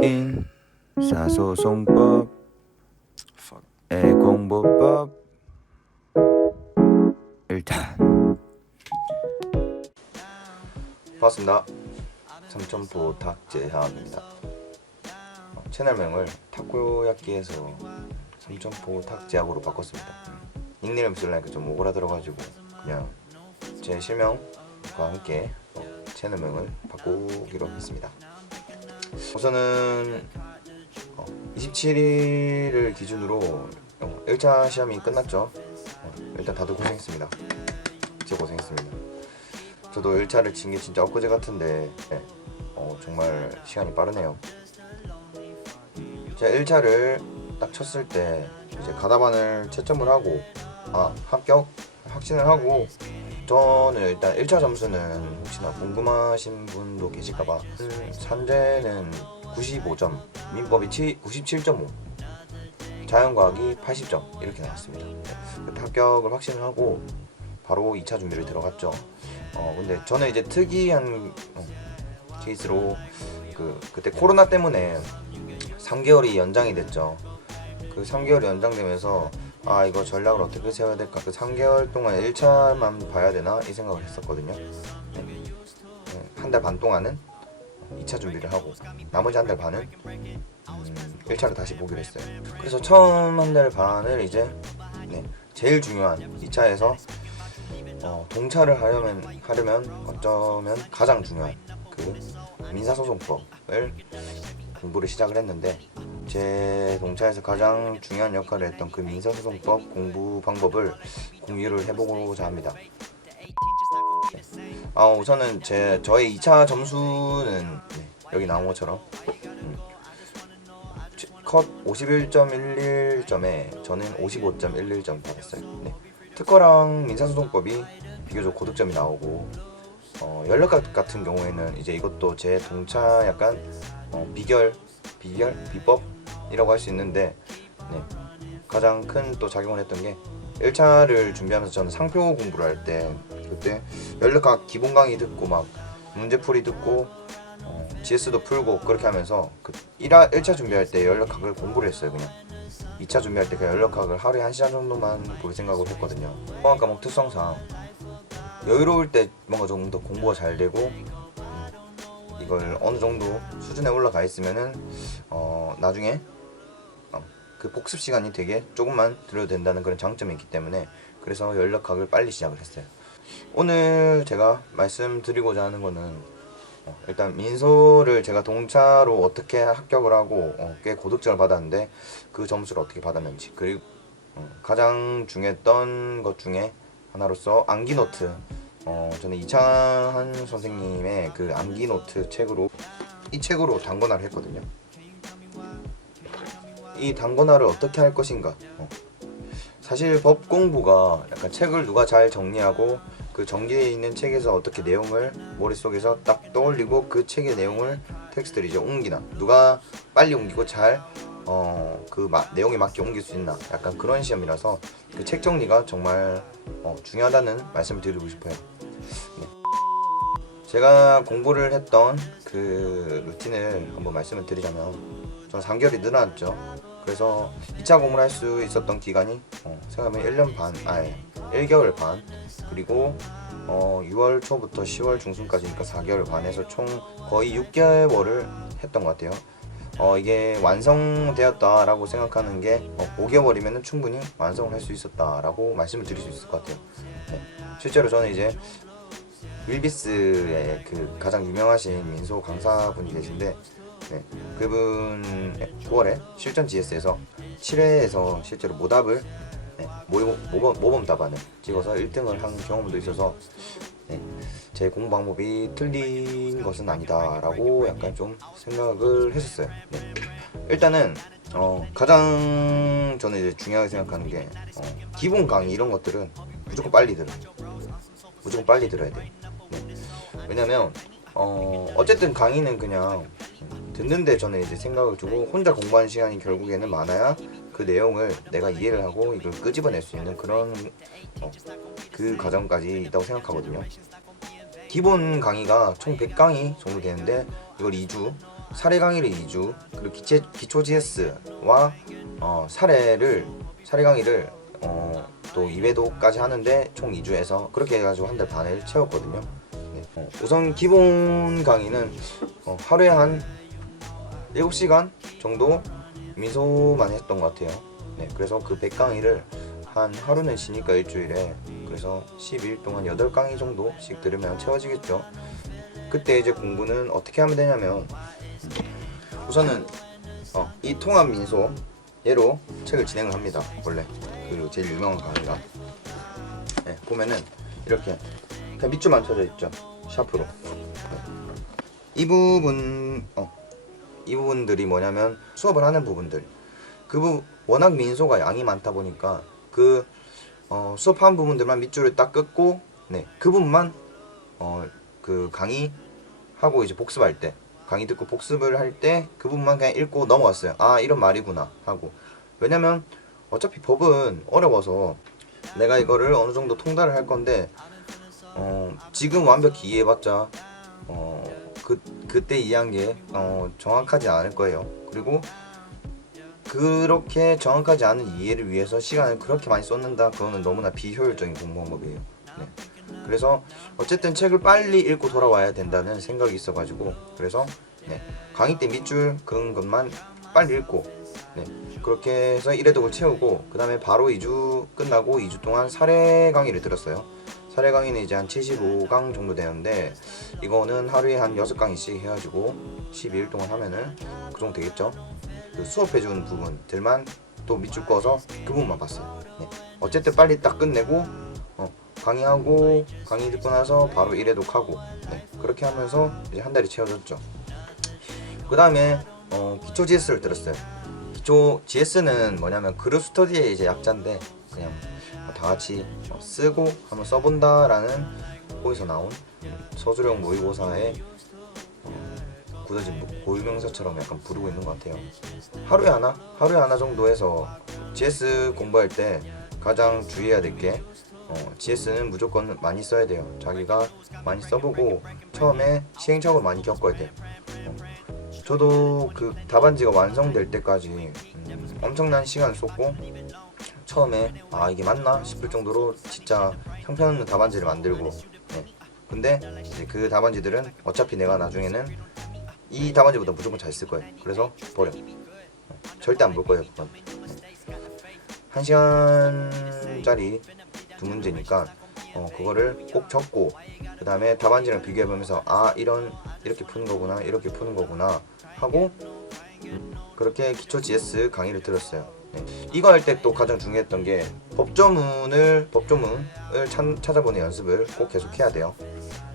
인사소송법 공보법 1탄. 반갑습니다. 삼천포 탁재하입니다. 채널명을 타코야끼에서 삼천포 탁재학으로 바꿨습니다. 닉네임 쓰려니까 좀 오그라들어가지고 그냥 제 실명과 함께 채널명을 바꾸기로 했습니다. 우선은 27일을 기준으로 1차 시험이 끝났죠. 일단 다들 고생했습니다. 진짜 고생했습니다. 저도 1차를 친 게 진짜 엊그제 같은데 정말 시간이 빠르네요. 제가 1차를 딱 쳤을 때 이제 가다반을 채점을 하고 합격 확신을 하고, 저는 일단 1차 점수는 혹시나 궁금하신 분도 계실까봐 산재는 95점, 민법이 97.5, 자연과학이 80점 이렇게 나왔습니다. 그때 합격을 확신을 하고 바로 2차 준비를 들어갔죠. 근데 저는 이제 특이한 케이스로 그때 코로나 때문에 3개월이 연장이 됐죠. 그 3개월이 연장되면서 이거 전략을 어떻게 세워야 될까, 그 3개월 동안 1차만 봐야 되나 이 생각을 했었거든요. 한 달 반 동안은 2차 준비를 하고 나머지 한 달 반은 1차를 다시 보기로 했어요. 그래서 처음 한 달 반을 이제 제일 중요한 2차에서 동차를 하려면 어쩌면 가장 중요한 그 민사소송법을 공부를 시작을 했는데, 제 동차에서 가장 중요한 역할을 했던 그 민사소송법 공부 방법을 공유를 해보고자 합니다. 우선은 저의 2차 점수는 여기 나온 것처럼 컷 51.11점에 저는 55.11점 받았어요. 특허랑 민사소송법이 비교적 고득점이 나오고, 연락학 같은 경우에는 이제 이것도 제 동차 약간 비법이라고 할 수 있는데, 가장 큰 또 작용을 했던 게 1차를 준비하면서 저는 상표 공부를 할 때 그때 연락학 기본 강의 듣고 막 문제풀이 듣고 GS도 풀고 그렇게 하면서 1차 준비할 때 연락학을 공부를 했어요. 그냥 2차 준비할 때 그냥 연락학을 하루에 1시간 정도만 볼 생각으로 했거든요. 포함 과목 특성상 여유로울 때 뭔가 좀 더 공부가 잘 되고, 이걸 어느 정도 수준에 올라가 있으면은 나중에 그 복습 시간이 되게 조금만 들어도 된다는 그런 장점이 있기 때문에, 그래서 연락학을 빨리 시작을 했어요. 오늘 제가 말씀드리고자 하는 거는 일단 민소를 제가 동차로 어떻게 합격을 하고 꽤 고득점을 받았는데 그 점수를 어떻게 받았는지, 그리고 가장 중요했던 것 중에 하나로서 암기노트, 저는 이창한 선생님의 그 암기노트 이 책으로 단권화를 했거든요. 이 단권화를 어떻게 할 것인가, 사실 법 공부가 약간 책을 누가 잘 정리하고 그 정리되어 있는 책에서 어떻게 내용을 머릿속에서 딱 떠올리고 그 책의 내용을 텍스트를 이제 옮기나, 누가 빨리 옮기고 잘 내용에 맞게 옮길 수 있나, 약간 그런 시험이라서 그 책 정리가 정말 중요하다는 말씀을 드리고 싶어요. 제가 공부를 했던 그 루틴을 한번 말씀을 드리자면, 저는 3개월이 늘어났죠. 그래서 2차 공부를 할 수 있었던 기간이 생각하면 1개월 반, 그리고 6월 초부터 10월 중순까지니까 4개월 반에서 총 거의 6개월을 했던 것 같아요. 이게 완성되었다라고 생각하는 게 5개월이면 충분히 완성을 할 수 있었다라고 말씀을 드릴 수 있을 것 같아요. 실제로 저는 이제 윌비스의 그 가장 유명하신 민소 강사분이 계신데, 그분 9월에 실전 GS에서 7회에서 실제로 모답을 모범 답안을 찍어서 1등을 한 경험도 있어서 제 공부 방법이 틀린 것은 아니다라고 약간 좀 생각을 했었어요. 일단은 가장 저는 이제 중요하게 생각하는 게 기본 강의 이런 것들은 무조건 빨리 들어야 돼. 왜냐면 어쨌든 강의는 그냥 듣는데 저는 이제 생각을 두고 혼자 공부하는 시간이 결국에는 많아야 그 내용을 내가 이해를 하고 이걸 끄집어낼 수 있는 그런 그 과정까지 있다고 생각하거든요. 기본 강의가 총 100강의 정도 되는데 이걸 2주 사례 강의를 2주, 그리고 기초 GS와 사례 강의를 또 2회도까지 하는데 총 2주에서 그렇게 해가지고 한 달 반을 채웠거든요. 네. 우선 기본 강의는 하루에 한 7시간 정도 민소만 했던 것 같아요. 네, 그래서 그 100강의를 한 하루는 쉬니까 일주일에, 그래서 12일 동안 8강의 정도씩 들으면 채워지겠죠. 그때 이제 공부는 어떻게 하면 되냐면, 우선은 이 통합 민소 얘로 책을 진행을 합니다. 원래 그 제일 유명한 강의가. 네, 보면은 이렇게 그냥 밑줄만 쳐져 있죠, 샤프로. 네. 이 부분들이 뭐냐면 수업을 하는 부분들. 워낙 민소가 양이 많다 보니까 그 수업한 부분들만 밑줄을 딱 긋고, 네, 그 부분만 그 강의 하고 이제 복습할 때, 강의 듣고 복습을 할 때 그 부분만 그냥 읽고 넘어갔어요. 아, 이런 말이구나 하고. 왜냐면 어차피 법은 어려워서 내가 이거를 어느 정도 통달을 할 건데 지금 완벽히 이해해봤자 그때 이해한 게 정확하지 않을 거예요. 그리고 그렇게 정확하지 않은 이해를 위해서 시간을 그렇게 많이 쏟는다, 그거는 너무나 비효율적인 공부 방법이에요. 네. 그래서 어쨌든 책을 빨리 읽고 돌아와야 된다는 생각이 있어가지고, 그래서 네, 강의 때 밑줄 그은 것만 빨리 읽고, 네, 그렇게 해서 1회독을 채우고, 그 다음에 바로 2주 끝나고 2주 동안 사례 강의를 들었어요. 사례 강의는 이제 한 75강 정도 되는데, 이거는 하루에 한 6강의씩 해가지고 12일 동안 하면은 그 정도 되겠죠. 그 수업해주는 부분들만 또 밑줄 그어서 그 부분만 봤어요. 네. 어쨌든 빨리 딱 끝내고 강의하고, 강의 듣고 나서 바로 1회독 하고, 네, 그렇게 하면서 이제 한 달이 채워졌죠. 그 다음에 기초 GS를 들었어요. 기초 GS는 뭐냐면 그룹 스터디의 이제 약자인데, 그냥 다 같이 쓰고 한번 써본다라는 거기서 나온 서술형 모의고사의 굳어진 고유명사처럼 약간 부르고 있는 것 같아요. 하루에 하나 정도 해서 GS 공부할 때 가장 주의해야 될 게 GS는 무조건 많이 써야 돼요. 자기가 많이 써보고 처음에 시행착오를 많이 겪어야 돼요. 저도 그 답안지가 완성될 때까지 엄청난 시간을 쏟고, 처음에 이게 맞나 싶을 정도로 진짜 형편없는 답안지를 만들고, 네. 근데 이제 그 답안지들은 어차피 내가 나중에는 이 답안지보다 무조건 잘 쓸 거예요. 그래서 버려. 절대 안 볼 거예요, 그건. 1시간짜리 2문제니까 그거를 꼭 적고, 그 다음에 답안지랑 비교해보면서 이렇게 푸는 거구나, 이렇게 푸는 거구나 하고, 그렇게 기초 GS 강의를 들었어요. 네. 이거 할 때 또 가장 중요했던 게 법조문을 찾아보는 연습을 꼭 계속 해야 돼요.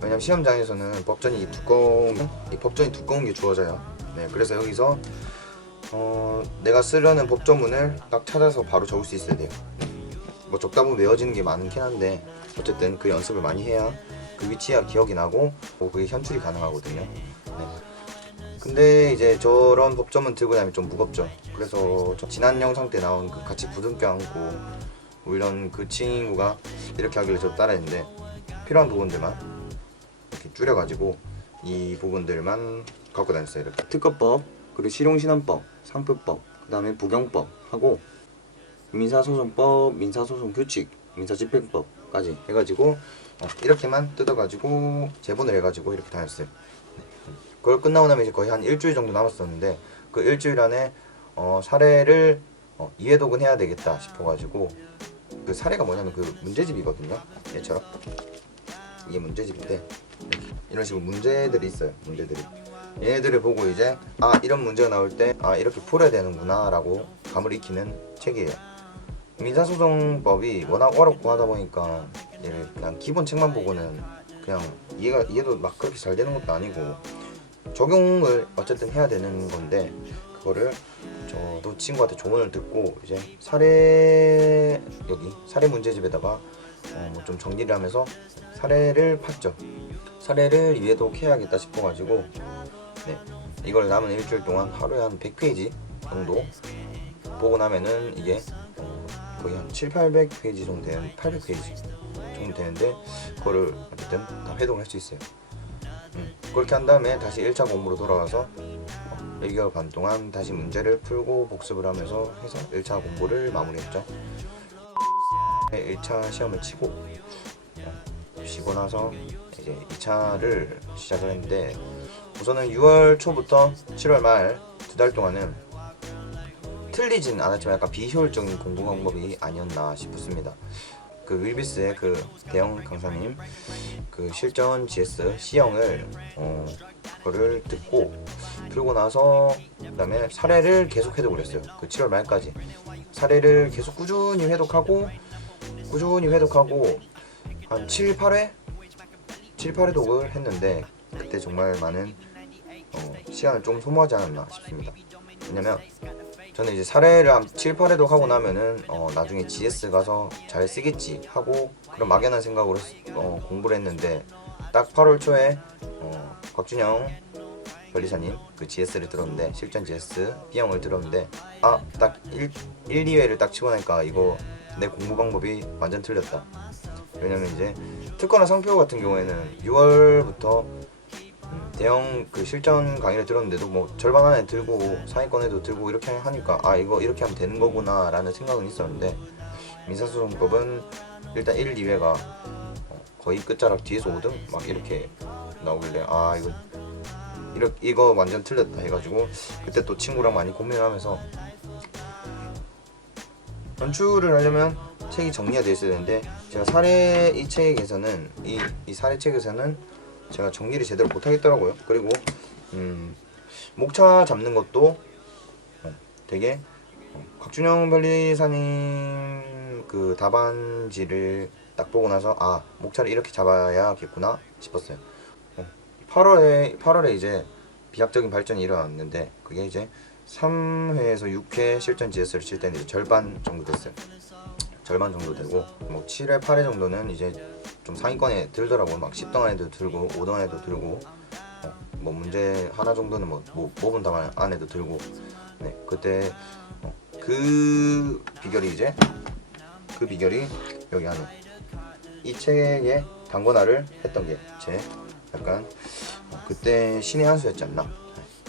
왜냐면 시험장에서는 법전이 두꺼운 게 주어져요. 네, 그래서 여기서 내가 쓰려는 법조문을 딱 찾아서 바로 적을 수 있어야 돼요. 뭐 적다 보면 외워지는 게 많긴 한데, 어쨌든 그 연습을 많이 해야 그 위치가 기억이 나고 그게 현출이 가능하거든요. 네. 근데 이제 저런 법조문 들고 다니면 좀 무겁죠. 그래서 저 지난 영상 때 나온 그 같이 부둥켜 안고 이런 그 친구가 이렇게 하길래 저도 따라했는데, 필요한 부분들만 이렇게 줄여가지고 이 부분들만 갖고 다녔어요. 이렇게 특허법, 그리고 실용신원법, 상표법, 그 다음에 부경법 하고 민사소송법, 민사소송규칙, 민사집행법까지 해가지고 이렇게만 뜯어가지고 제본을 해가지고 이렇게 다녔어요. 그걸 끝나고 나면 이제 거의 한 일주일 정도 남았었는데, 그 일주일 안에 사례를 2회독은 해야 되겠다 싶어가지고, 그 사례가 뭐냐면 그 문제집이거든요. 얘처럼 이게 문제집인데 이런 식으로 문제들이 있어요. 얘네들을 보고 이제 이런 문제가 나올 때 이렇게 풀어야 되는구나 라고 감을 익히는 책이에요. 민사소송법이 워낙 어렵고 하다 보니까 얘를 그냥 기본 책만 보고는 그냥 이해도 막 그렇게 잘 되는 것도 아니고, 적용을 어쨌든 해야 되는 건데, 그거를 저도 친구한테 조언을 듣고 이제 사례 문제집에다가 뭐 좀 정리를 하면서 사례를 팠죠. 사례를 2회독 해야겠다 싶어가지고, 네, 이걸 남은 일주일 동안 하루에 한 100페이지 정도 보고 나면은 이게 거의 한 700~800페이지 정도 되는 800페이지 정도 되는데, 그거를 어쨌든 다 회독을 할 수 있어요. 그렇게 한 다음에 다시 1차 공부로 돌아와서 1개월 반 동안 다시 문제를 풀고 복습을 하면서 해서 1차 공부를 마무리했죠. 1차 시험을 쉬고 나서 이제 2차를 시작을 했는데, 우선은 6월 초부터 7월 말 2달 동안은 틀리진 않았지만 약간 비효율적인 공부 방법이 아니었나 싶습니다. 그 윌비스의 그 대형 강사님 그 실전 GS C형을 그거를 듣고 풀고 나서 그다음에 사례를 계속 해독을 했어요. 그 7월 말까지 사례를 계속 꾸준히 회독하고 한 7, 8회 독을 했는데, 그때 정말 많은 시간을 좀 소모하지 않았나 싶습니다. 왜냐면 저는 이제 사례를 한 7, 8회독 하고 나면은 나중에 GS 가서 잘 쓰겠지 하고 그런 막연한 생각으로 공부를 했는데, 딱 8월 초에 곽준영 변리사님 그 GS를 들었는데, 실전 GS B형을 들었는데, 딱 1, 2회를 딱 치고 나니까 이거 내 공부 방법이 완전 틀렸다. 왜냐면 이제 특허나 상표 같은 경우에는 6월부터 대형 그 실전 강의를 들었는데도 뭐 절반 안에 들고 상위권에도 들고 이렇게 하니까 이거 이렇게 하면 되는 거구나 라는 생각은 있었는데, 민사소송법은 일단 1, 2회가 거의 끝자락 뒤에서 5등 막 이렇게 나오길래 이거 완전 틀렸다 해가지고 그때 또 친구랑 많이 고민을 하면서, 연출을 하려면 책이 정리가 되어 있어야 되는데, 제가 사례 이 책에서는 이 사례책에서는 제가 정리를 제대로 못하겠더라고요. 그리고 목차 잡는 것도 되게 곽준영 변리사님 그 답안지를 딱 보고 나서 목차를 이렇게 잡아야겠구나 싶었어요. 8월에 이제 비약적인 발전이 일어났는데, 그게 이제 3회에서 6회 실전 GS를 칠 때는 절반 정도 됐어요. 절반 정도 되고, 뭐 7회, 8회 정도는 이제 좀 상위권에 들더라고요. 막 10등 안에도 들고 5등 안에도 들고, 뭐 문제 하나 정도는 뭐 모분 답안 안에도 들고. 네, 그때 그 비결이 여기 안에 이 책에 단권화를 했던 게 제 약간 그때 신의 한 수였지 않나.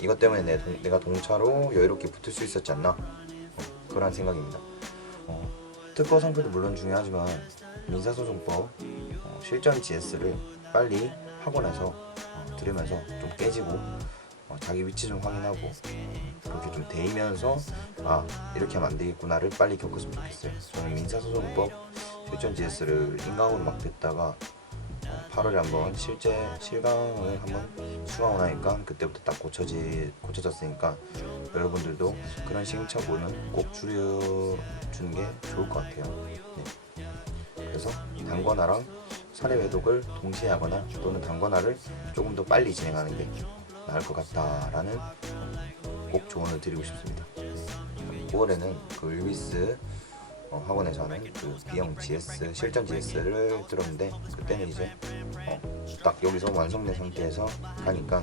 이것 때문에 내가 동차로 여유롭게 붙을 수 있었지 않나, 그런 생각입니다. 특허 상표도 물론 중요하지만 민사소송법 실전 GS를 빨리 하고 나서 들으면서 좀 깨지고 자기 위치 좀 확인하고 그렇게 좀 데이면서 이렇게 하면 안 되겠구나를 빨리 겪었으면 좋겠어요. 저는 민사소송법 실전 GS를 인강으로 막 듣다가 8월에 한번 실제 실강을 한번 수강하고 나니까 그때부터 딱 고쳐졌으니까, 여러분들도 그런 시행착오는 꼭 줄여주는 게 좋을 것 같아요. 네. 그래서 단권화랑 사례 회독을 동시에 하거나 또는 단권화를 조금 더 빨리 진행하는 게 나을 것 같다라는 꼭 조언을 드리고 싶습니다. 9월에는 그 윌비스 학원에서 하는 그 B형 GS 실전 GS를 들었는데, 그때는 이제 딱 여기서 완성된 상태에서 가니까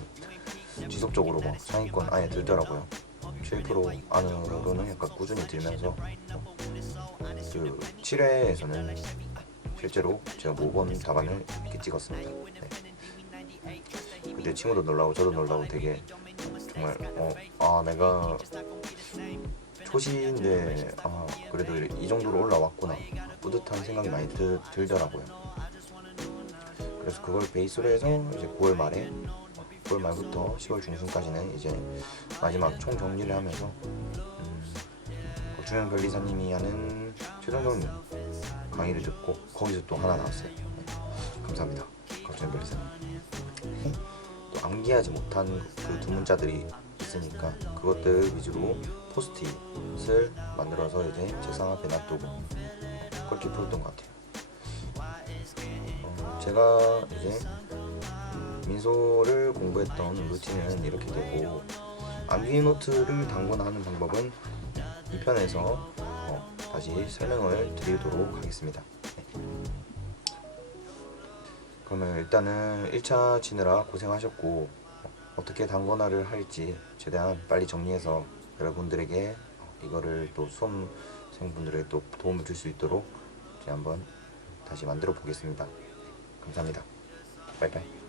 지속적으로 뭐 상위권 안에 들더라고요. 7% 안으로는 약간 꾸준히 들면서 그 7회에서는 실제로 제가 모범 답안을 이렇게 찍었습니다. 네. 그때 친구도 놀라고 저도 놀라고 되게 정말 내가 초시인데 그래도 이 정도로 올라왔구나 뿌듯한 생각이 많이 들더라고요. 그래서 그걸 베이스로 해서 이제 9월 말부터 10월 중순까지는 이제 마지막 총 정리를 하면서 곽준영 변리사님이 하는 최종정 강의를 듣고 거기서 또 하나 나왔어요. 감사합니다, 곽준영 변리사님. 또 암기하지 못한 그 두 문자들이 있으니까 그것들 위주로 포스트잇을 만들어서 이제 책상 앞에 놔두고 그렇게 풀었던 것 같아요. 제가 이제 민소를 공부했던 루틴은 이렇게 되고, 암기 노트를 단권화하는 방법은 2편에서 다시 설명을 드리도록 하겠습니다. 네. 그러면 일단은 1차 치느라 고생하셨고, 어떻게 단권화를 할지 최대한 빨리 정리해서 여러분들에게 이거를 또 수험생분들에게 또 도움을 줄 수 있도록 제가 한번 다시 만들어 보겠습니다. 감사합니다. 빠이빠이.